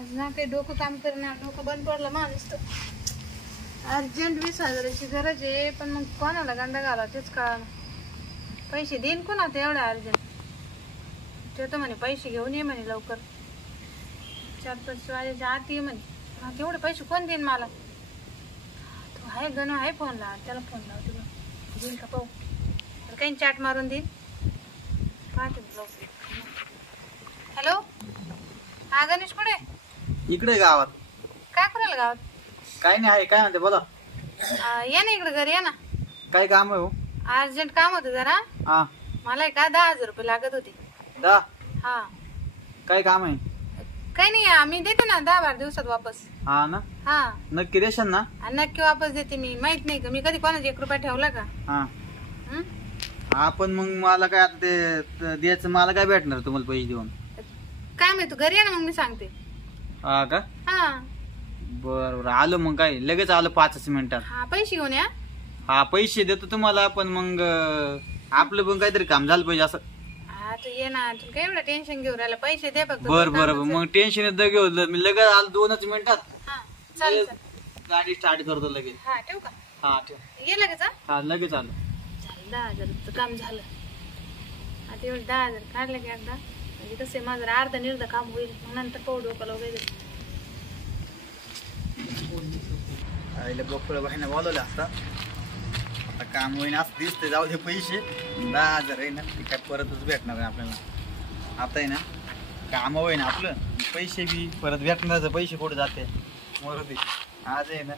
आज ना काही डोकं काम करणार, डोकं बंद पडलं माणूस. अर्जंट 20,000ची गरज आहे, पण मग कोणाला गंडा घाला तेच कळलं. पैसे देईन कोण आता एवढ्या अर्जंट? ते तर म्हणे पैसे घेऊन ये म्हणे लवकर, 4-5 वाजेच्या आत ये म्हणे. तेवढे पैसे कोण देईन मला? तो आहे गणू आहे फोनला, त्याला फोन लावते बघ, देईन का पाहू. तर काही चॅट मारून देईन, पाहते लवकर. हॅलो, हा गणेश कुठे? इकडे गावात. काय करायला गावात? काय नाही आहे. काय म्हणते बोला. या ना इकडे घरी, या ना. काय काम आहे हो? अर्जंट काम होतं जरा. हा, मला का 10,000 रुपये लागत होते. 10? हा. काय काम आहे? काही नाही, आम्ही देते ना 10-12 दिवसात वापस. हा ना? हा नक्की देशाल ना? नक्की वापस देते मी. माहित नाही का मी कधी कोणाचा 1 रुपया ठेवला का? हा हं? हा, पण मग मला काय आता ते द्यायचं, मला काय भेटणार तुम्हाला पैसे देऊन? काय माहिती, तू घरी या ना मग मी सांगते. हा का? हा बर बर, आलो मग. काय लगेच आलो 5 मिनिटात. हा, पैसे घेऊन या. हा, पैसे देतो तुम्हाला, पण मग आपलं पण काहीतरी काम झालं पाहिजे असं. हा, तू ये ना. तू काय एवढं टेन्शन घेऊन राहिला? पैसे दे फक्त. बर बर, मग टेन्शन येतं घेऊ. मी लगेच आलो 2च मिनिटात. हा चालेल. गाडी स्टार्ट करतो लगेच. हा ठेवू का? हा ठेव. ये लगेच. हा लगेच आलो. झालं 10,000चं काम झालं. आता एवढं 10,000 काढलं की एकदा, म्हणजे कसं आहे माझं अर्ध निर्ध काम होईल. मग नंतर पाहू डोकं वगैरे. आईला बकुळा बाईनं बोलवलं आता काम होईन असं दिसतंय. जाऊ दे, पैसे 10,000 आहे ना, ते काय परतच भेटणार आहे आपल्याला. आता आहे ना काम होईन आपलं, पैसे बी परत भेटणार. पैसे कुठे जाते मरू दे. आज आहे ना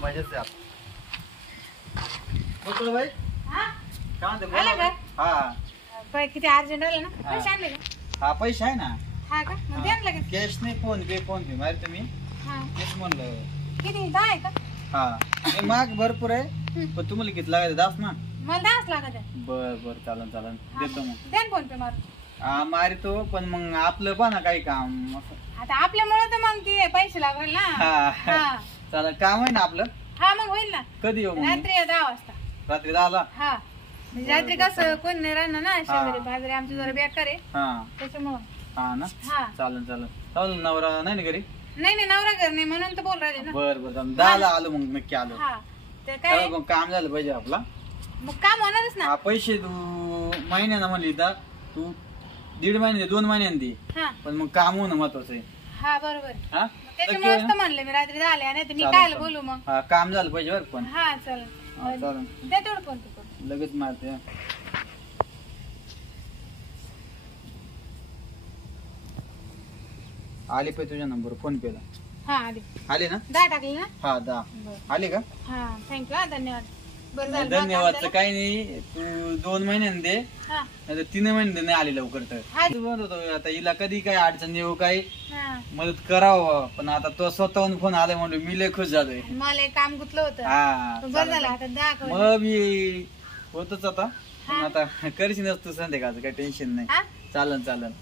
मजाच आहे. बकुळा बाई काय म्हणते बोला. हा, किती अर्जंट आलं ना? पैसे आणले का? हा, पैसे आहे ना. हा का? मग द्या ना लगेच. कॅश नाही, फोन पे माहिती तुम्ही. हा, तेच म्हणलं. किती 10 आहे का? हा, नाही, माग भरपूर आहे, पण तुम्हाला किती लागायचं 10 ना? मला 10च लागत आहे. बर बर, चालन देतो मग. द्या ना फोन पे मारून. हा, मारितो, पण मग आपलं पण काही काम असं. आता आपल्यामुळे तर मग ते पैसे लागतील ना. हा चालेल, काम आहे ना आपलं. हा मग होईल ना. कधी येऊ मग? रात्री 10 वाजता. रात्री 10ला? हा, म्हणजे रात्री कसं कोण नाही राहणार ना, शेजारी बाजारी आमची जरा बेकार आहे हा त्याच्यामुळं. हा ना, हा चालेल. नवरा नाही ना घरी? नाही नवरा घर नाही म्हणून तर बोल राहिले ना. बर बर, 10ला आलो मग, नक्की आलो. हा, ते काय मग काम झालं पाहिजे आपला. मग काम होणारच ना. हा, पैसे तू महिन्यानं म्हणली तर तू 1.5 महिने 2 महिन्यांनी दे, हा पण मग काम होणं महत्वाचं आहे. हा बरोबर. हा, त्याच्यामुळेच तर म्हणले मी रात्री 10ला, नाही तर मी काय बोलू मग. हा, काम झालं पाहिजे बरं. पण हा चालेल. द्या तेवढं फोन पे करून. लगेच मारते. आले पाहिजे तुझ्या नंबर फोन पे ला. हा आले ना? 10 टाकले ना? हा 10 आले का? हा थँक्यू. हा धन्यवाद. बरं झालं. धन्यवाद. काही नाही, तू 2 महिन्यांनी दे, हा नाही तर 3 महिने नाही आले लवकर तर. तू म्हणत होतो आता हिला कधी काय अडचण येऊ, काही हा, मदत करावं, पण आता तो स्वतःहून फोन आला म्हणून मी लय खुश झालोय. मला एक काम गुतलं होतं. हा, बरं झालं आता 10 मग मी होतच आता. पण आता करशील नसतो संध्याकाळचं, काही टेन्शन नाही. हा चालन.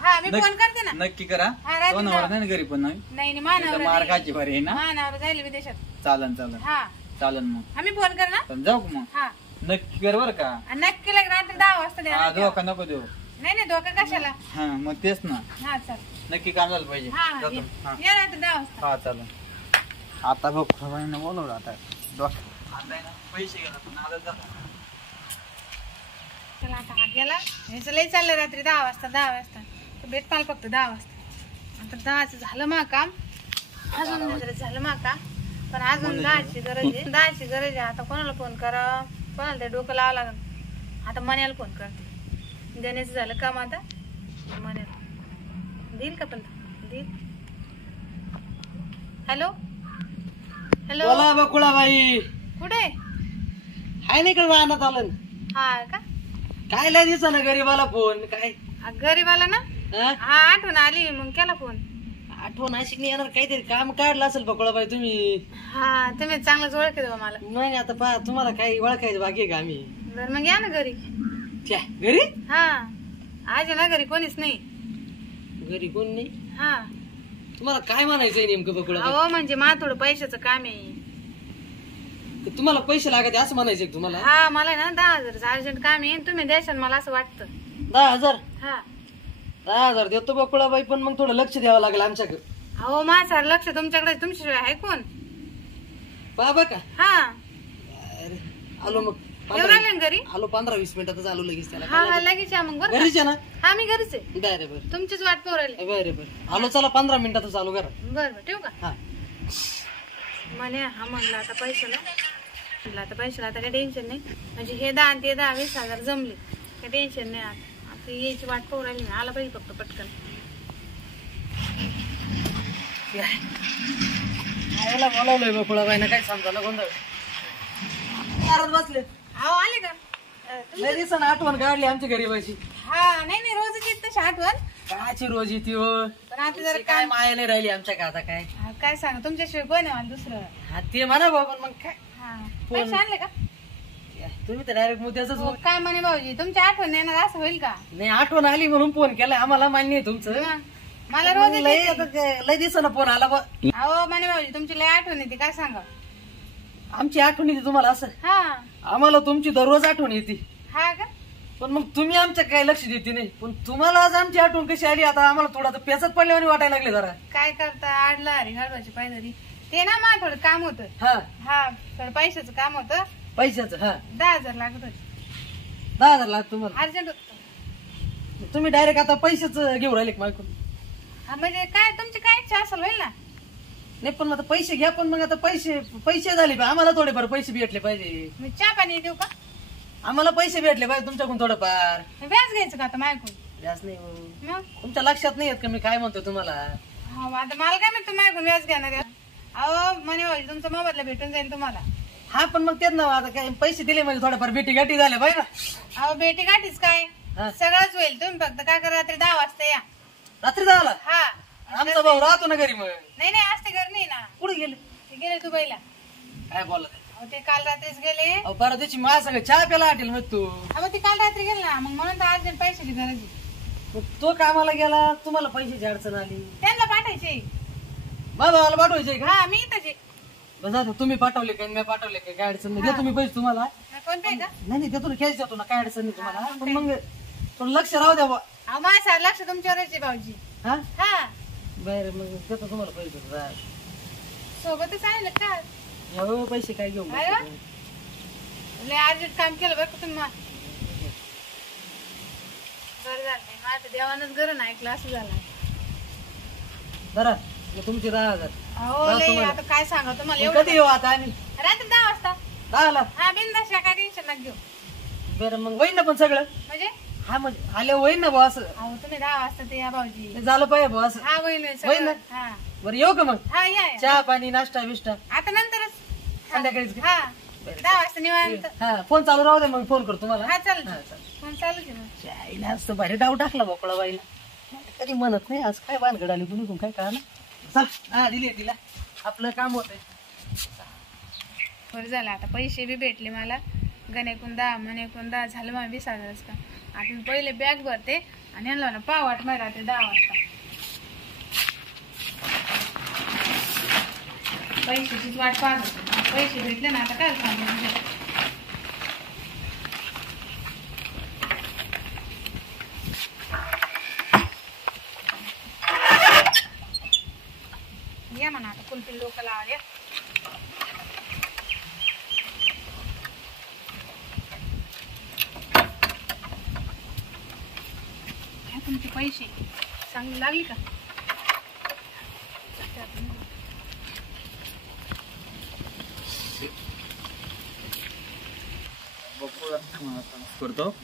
हा, मी फोन करते ना. नक्की करा. हा, रात्री कोण आवड नाही ना घरी, पण नाही नाही मानावर मार्गाची भारी आहे ना. मानावर जाईल विदेशात. चालन हा मग. आम्ही फोन कर ना. पण जाऊ का मग? हा नक्की कर बर का. नक्की लग रात्री 10 वाजता द्या. हा, धोका नको देऊ. नाही धोका कशाला. हा, मग तेच ना. हा चालेल. नक्की काम झालं पाहिजे. हा जातो. हा. या रात्री 10 वाजता. हा चालेल. आता बघ बोलवलं आता पैसे गेला, पण आता झालं. चला आता हा गेला. ह्याचं लय चाललं रात्री 10 वाजता. भेट पाल फक्त 10 वाजता. आता 10चं झालं मा काम. अजून झालं मा काम, पण अजून 10ची गरज आहे. 10ची गरज आहे. आता कोणाला फोन करा, कोणाला ते डोकं लावावं लागेल. आता मन्याला फोन करते. देण्याचं झालं काम आता. मन्याला देईल का? पण देईल. हॅलो बोला बकुळा बाई. कुठे हाय नाही इकडे राहण्यात आलं. हा का? काय लय दिवसानं गरीबाला फोन काय. गरीबाला ना. हा? हा आठवण आली मग केला फोन. आठवण अशी नाही येणार, काहीतरी काम काढलं असेल बकुळा बाई तुम्ही. हा तुम्ही चांगलंच ओळखते बा मला. नाही आता पहा, तुम्हाला काही ओळखायचं बाकी आहे का आम्ही. बरं मग या ना घरी. त्या घरी हा आज आहे ना घरी कोणीच नाही. घरी कोण नाही. हा तुम्हाला काय म्हणायचंय नेमकं बकुळा बाई? अहो म्हणजे मला थोडं पैशाचं काम आहे. तुम्हाला पैसे लागत असं म्हणायचंय तुम्हाला? हा मला ना 10,000 अर्जंट काम आहे. तुम्ही द्याल मला असं वाटतं. 10,000. हा 10,000 देतो बकुळा बाई, पण मग थोडं लक्ष द्यावं लागेल आमच्याकडे. अहो माझं लक्ष तुमच्याकडे, तुमच्याशिवाय आहे कोण? बाबा का? हा अरे आलो मग येऊ राहिले ना घरी? आलो 15-20 मिनिटातच आलो लगेच. त्याला हा लगेच या मग. बरं घरीच आहे ना? हा मी घरीच आहे. बरं तुमचीच वाट पाहू राहिले. बरं आलो. चला 15 मिनिटातच आलो घर. बरं ठेवू का? हा म्हणे हा म्हणलं आता पैशाला, म्हटलं आता पैशाला आता काही टेन्शन नाही. म्हणजे हे 10 आणि ते 10-20 हजार जमले, काही टेन्शन नाही. आता यायची वाट पाहू राहिली. आला पाहिजे फक्त पटकन. यायला बोलावलंय बकुळाबाईनं, काय समजायला गोंधळ. दारात बसले. अहो आले का? लय दिवसानं आठवण काढली आमच्या गरीबाची. हा नाही रोजच येत तशी आठवण. काची रोज येते हो. पण आता जरा काय माया नाही राहिली आमच्या का आता काय. काय सांग तुमच्याशिवाय कोण आहे मला दुसरं? हा ते म्हणा बाबा, पण मग काय पैसे आणले का? तुम्ही तर डायरेक्ट मुद्द्याच. काय म्हणे भाऊजी, तुमची आठवण येणार असं होईल का? नाही आठवण आली म्हणून फोन केला. आम्हाला मान्य आहे तुमचं. मला रोज लय दिवसानं फोन आला. अहो म्हणे भाऊजी तुमची लय आठवण येते, काय सांगा. आमची आठवण येते तुम्हाला असं? हा आम्हाला तुमची दररोज आठवण येते. हा का? पण मग तुम्ही आमच्या काही लक्ष देते नाही. पण तुम्हाला आज आमची आठवण कशी आली आता आम्हाला थोडा तर पेचात पडल्यावर वाटायला लागले जरा. काय करता, आडला हरी घालवायची पाहिजे. ते ना मला थोडं काम होतं. हा थोडं पैशाचं काम होतं. पैशाचं? हा 10,000 लागत होते. 10,000 लागत तुम्हाला? अर्जंट होत. तुम्ही डायरेक्ट आता पैसेच घेऊन राहिले का मायकून? म्हणजे काय तुमची काय इच्छा असेल होईल ना? नाही पण आता पैसे घ्या. पण मग आता पैसे झाले पाहिजे आम्हाला. थोडेफार पैसे भेटले पाहिजे. मी चहा पाणी देऊ का? आम्हाला पैसे भेटले पाहिजे तुमच्याकडून थोडंफार. व्याज घ्यायचं का आता माझ्याकडून? व्याज नाही हो. मग तुमच्या लक्षात नाही येत का मी काय म्हणतो तुम्हाला? हा आता मला काय म्हणतो माझ्याकडून व्याज घेणार आहे? अहो म्हणे भाऊजी तुमचा मोबदला भेटून जाईल तुम्हाला. हा पण मग तेच ना, आता काय पैसे दिले म्हणजे थोडंफार भेटी गाठी झाल्या पाहिजे ना. अहो भेटी गाठीच काय, सगळंच होईल. तुम्ही फक्त काय करा, रात्री 10 वाजता या. रात्री 10ला? हा आमचा भाऊ राहतो ना घरी. मग नाही असते घर नाही ना. कुठे गेले? ते गेले दुबईला. काय बोलत? अहो ते काल रात्रीच गेले. परत त्याची माझ्या सगळं चहा प्याला हटेल मग तू. अहो ते काल रात्री गेले ना, मग म्हणून तर अर्जंट पैशाची गरज आहे. तो कामाला गेला, तुम्हाला पैशाची अडचण आली. त्यांना पाठायचे. भावाला पाठवायचे का? हा मी इथंच आहे. बस तुम्ही पाठवले काय मी पाठवले काय, काय अडचण नाही. देतो मी पैसे तुम्हाला. फोन पे का? नाही देतो ना, कॅश देतो ना, काय अडचण नाही तुम्हाला. पण मग थोडं लक्ष राहू द्या. अहो माझ्या लक्ष तुमच्यावरच आहे भाऊजी. हा बरं मग देतो तुम्हाला पैसे. सोबतच आहे का? हो पैसे काय घेऊन लय अर्जंट काम केलं बरं का तुम्ही. बरं झालं माझं देवानच गरण ऐकलं असं झालं. बरं तुमचे 10,000. हो लय आता काय सांगा तुम्हाला. कधी येऊ आता आम्ही? रात्री 10 वाजता. 10ला? हा बिनधास्त, काय टेन्शन नका घेऊ. बरं मग होईन ना पण सगळं? म्हणजे हा म्हणजे आले होईन ना भाऊ असं? अहो तुम्ही 10 वाजता ते या भाऊजी. झालं पाहिजे भाऊ असं? हा होईल होईन ना? हा बरं येऊ का मग? हा या चहा पाणी नाश्ता बिष्टा आता नंतरच संध्याकाळीच? हा 10 वाजता निवांत. हा फोन चालू राहू दे, मग फोन करतो तुम्हाला. हा चालेल फोन चालू घे. आईला असं भारी डाव टाकला बोकळा बाईला. कधी म्हणत नाही आज काय भानगड आली कुणी काय कळा ना. चल हा दिली तिला, आपलं काम होतंय. बरं झालं आता पैसे बी भेटले मला. गणेकून 10 मनेकून 10 झालं मला 20,000 का. आता मी पहिले बॅग भरते आणि आणलं ना पावाट मार रात्री 10 वाजता. पैशाचीच वाट पाहत होते. पैसे भेटले ना, आता काय सांगू. या म्हणा आता कुलपी लोक लावल्या. तुमचे पैसे चांगली लागली का? करतो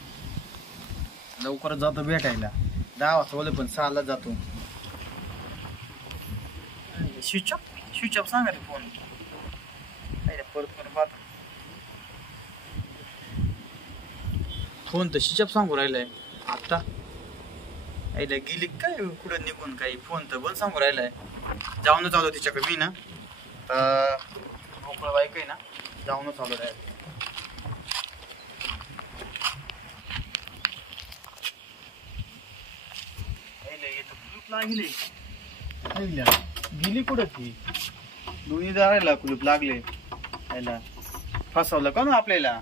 लवकरच जातो भेटायला. 10 वाजता बोलले पण 6ला जातो. स्विच ऑफ सांगा रे फोन. परत करून पाहतो. फोन तर स्विच ऑफ सांगू राहिलाय आता. आईला गेली काय कुठं निघून, काही फोन तर बंद सांगू राहिलाय. जाऊनच आलो तिच्याकडे मी ना. मोकळ बाईक आहे ना, जाऊनच आलो राहिला. गेली कुठं ती? दोन्ही दाराला कुलूप लागले. फसवलं का ना आपल्याला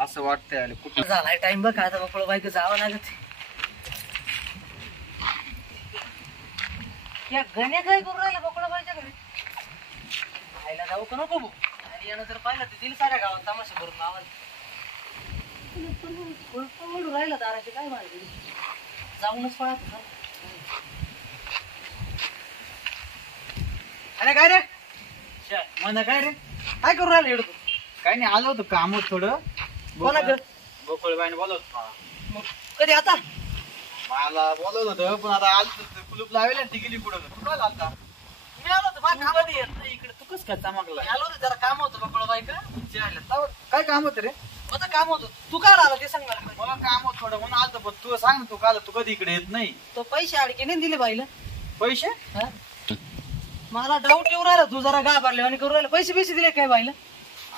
असं वाटतंय. कुठं झालाय टाइम बघ आता मोकळ बाईक जावं लागत. या गण्या काय करू राहिला बोकडा बाईच्या घरी खायला जाऊ का नको भाऊ आणि यानं जर पाहिलं तर दिली साऱ्या गावात तमाशा करून आवाज ओढू राहिला दाराचे काय माहिती जाऊनच पळत होता. अरे काय रे म्हणा काय रे काय करू राहिला एवढं तू? काय नाही आलो होतो काम होत थोडं कोणाकडं? गोकुळबाईने बोलवत मला. मग कधी आता मला बोलवलं होतं पण आता आलो कुलूप लावेल ती गेली पुढं तू काय आलता मी आलो होतो माझ्या कामात येत नाही इकडे तू कस काय चमकला आलो होतो जरा काम होतं बकळ बाई का काय काम होतं रे माझं काम होतं तू काय आला ते सांग मला पहिले. मला काम होत थोडं म्हणून आलतो पण तू सांग ना तू काल तू कधी इकडे येत नाही तो पैसे अडके नाही दिले बाईला पैसे हा? मला डाऊट येऊ राहिला तू जरा घाबरले आणि करू राहिला पैसे पैसे दिले काय बाईला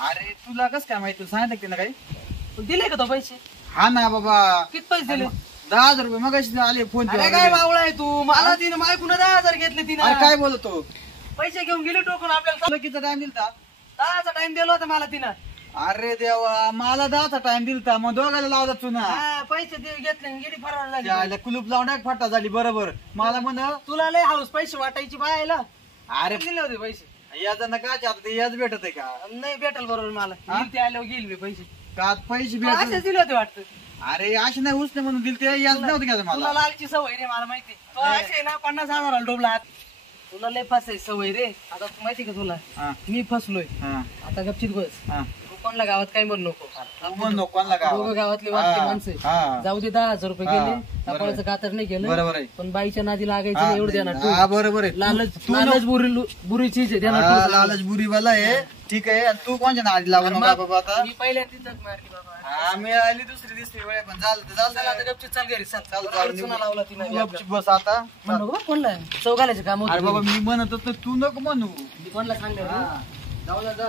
अरे तुला कस काय माहिती सांगितलं की ना काही दिले का तो पैसे हा ना बाबा किती पैसे दिले 10,000 रुपये मग आले फोन अरे काय बावळा आहे तू मला तिने माझ्याकडून 10,000 घेतले तिने काय बोलतो पैसे घेऊन गेली टोकून आपल्याला किती टाइम दिलता 10चा टाइम दिला होता मला तिनं अरे देवा मला 10चा टाइम दिलता मग दोघाला लावला तू ना हा, पैसे घेतले आणि गेली फरार लागली कुलूप लावून फाटा झाली बरोबर मला म्हण तुला लय हाऊस पैसे वाटायची बायला अरे दिले होते पैसे याचा नका आता ते याच भेटत आहे का नाही भेटल बरोबर मला हा? येईल ते आल्यावर गेल मी पैसे का पैसे असेच भेटत दिले होते वाटतं अरे असे नाही उसने म्हणून दिल ते याच नव्हतं का तुला मला लालची सवय रे मला माहिती तो असे ना 50,000 डोबला तुला लय फसायची सवय रे आता तू माहिती का तुला हा, मी फसलोय हा, आता गपचित बस हा. तू कोणला गावात काय म्हणू नको तू म्हण नको कोणाला गावात. दोघं गावातले वाटते हा, माणसं हा. जाऊ दे 10,000 रुपये हा, गेले बरोबर. कपाळाचं कातर नाही केलं बरोबर आहे पण बाईच्या नादी लागायचं हा, नाही एवढं देणार हा, बरोबर आहे लालच तू लालच बुरी चीज आहे देणार हा, तू. लालच बुरीवाला आहे ठीक आहे आणि तू कोणच्या नादी लावू नका बाबा आता मी पहिल्यांदा मारली बाबा हा मी आली दुसरी दिसली वेळ पण चालत चल चालत आता गपचित चाल घरी चल चाल, बरोबर चुना लावला तिने तू गपचूप बस आता म्हणू गं, कोणला चौघाल्याचं काम अरे होतं बाबा मी म्हणत होतो तू नको म्हणू मी कोणला सांगणार हा. जाऊ दे, जा.